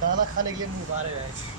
दाना खाने के लिए मुंह भर रहे हैं।